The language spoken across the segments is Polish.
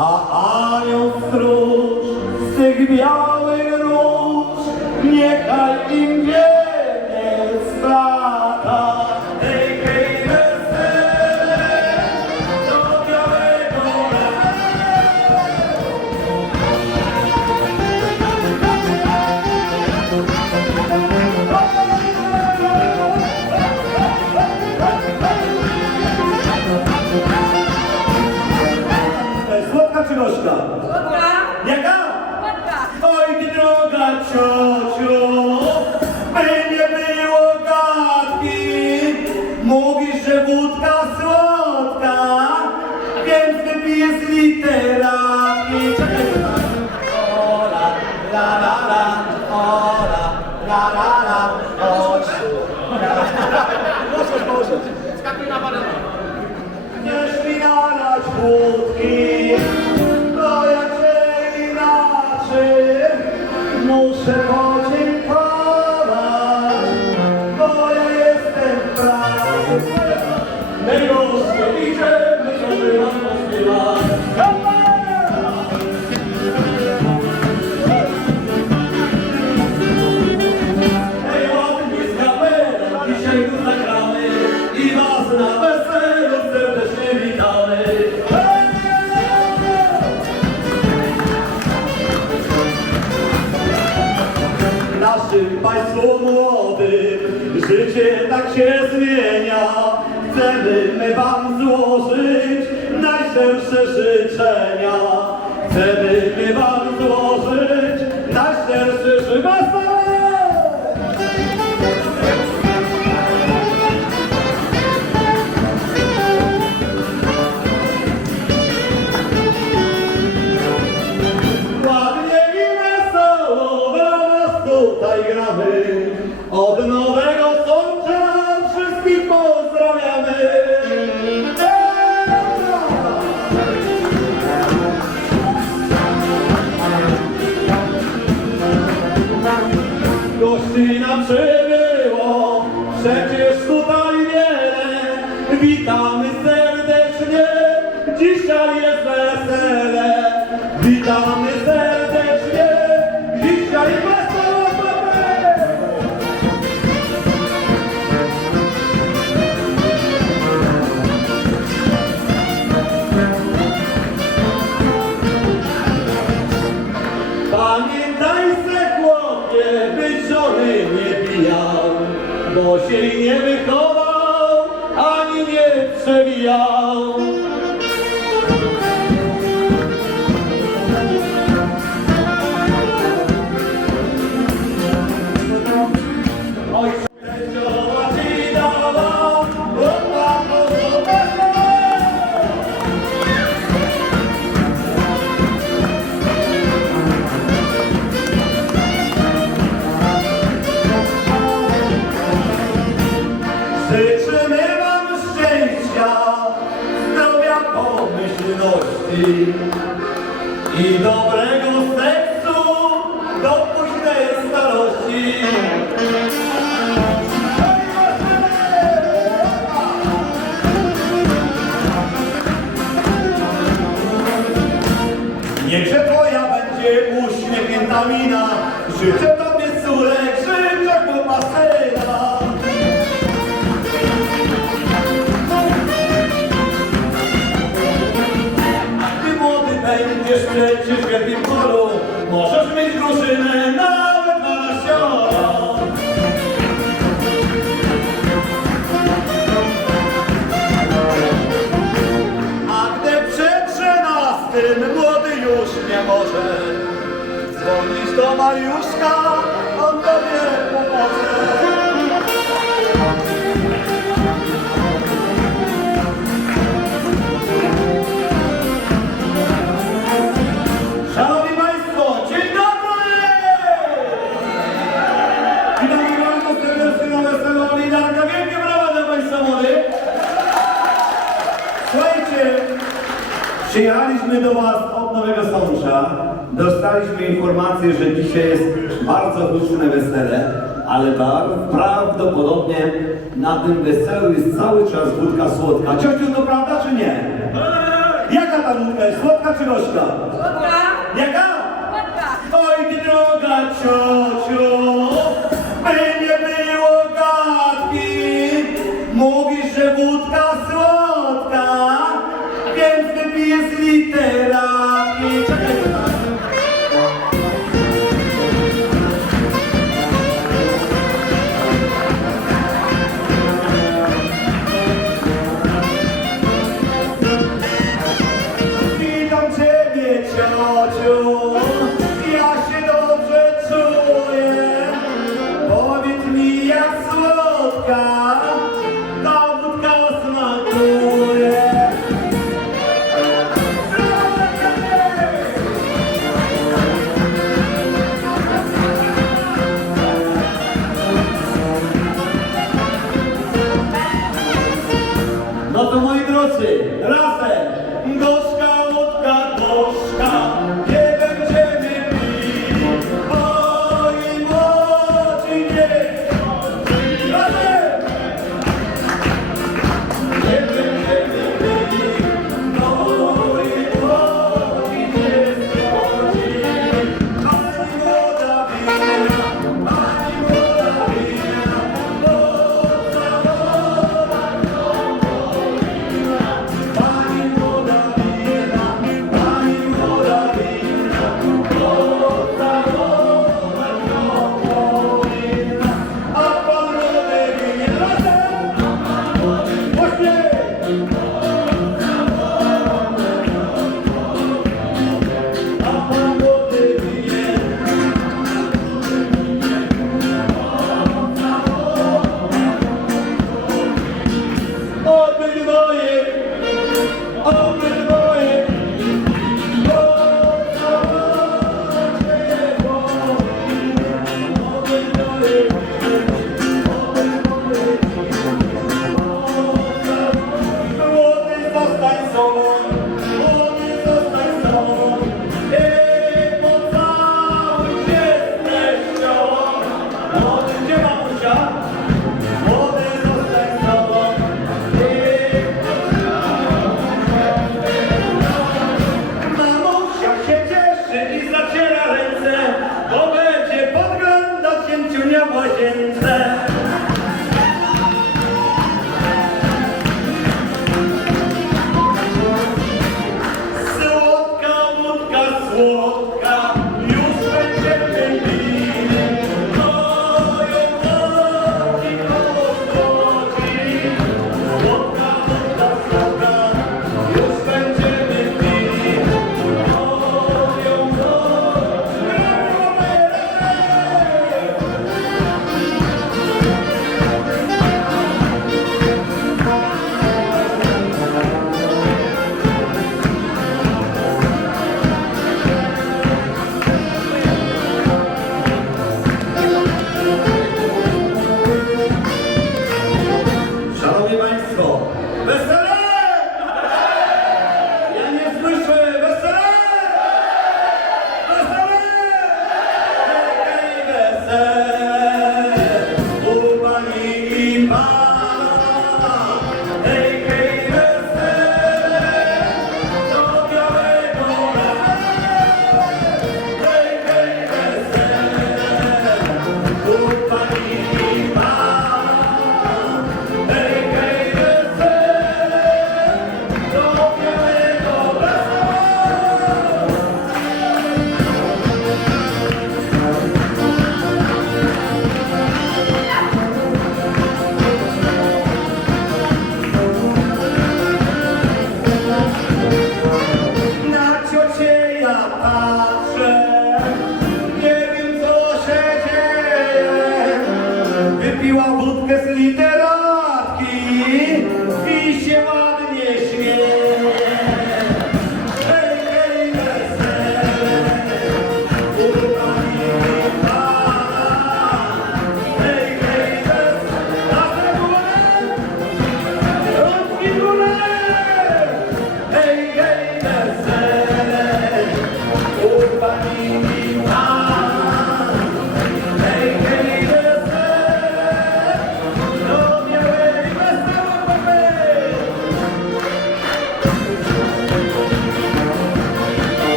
a anioł stróż z tych najszersze życzenia. Chcemy my Wam złożyć najszersze życzenia. Gości przybyło, przecież tutaj wiele. Witamy serdecznie, dzisiaj jest wesele. Witamy serdecznie, nie wychował, ani nie przewijał. I dobrego seksu do późnej starości. дружина, навіть на все. Przyjechaliśmy do Was od Nowego Sącza. Dostaliśmy informację, że dzisiaj jest bardzo huczne wesele, ale tak, prawdopodobnie na tym weselu jest cały czas wódka słodka. Ciociu, to prawda czy nie? Jaka ta wódka jest? Słodka czy gorzka? Słodka. Jaka? Słodka. Oj, droga ciociu,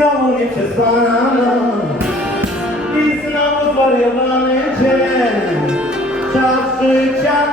znowu nie przespana noc I znowu zwariowany dzień. Czas życia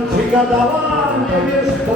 пригадала, не вижу, что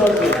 Jordi.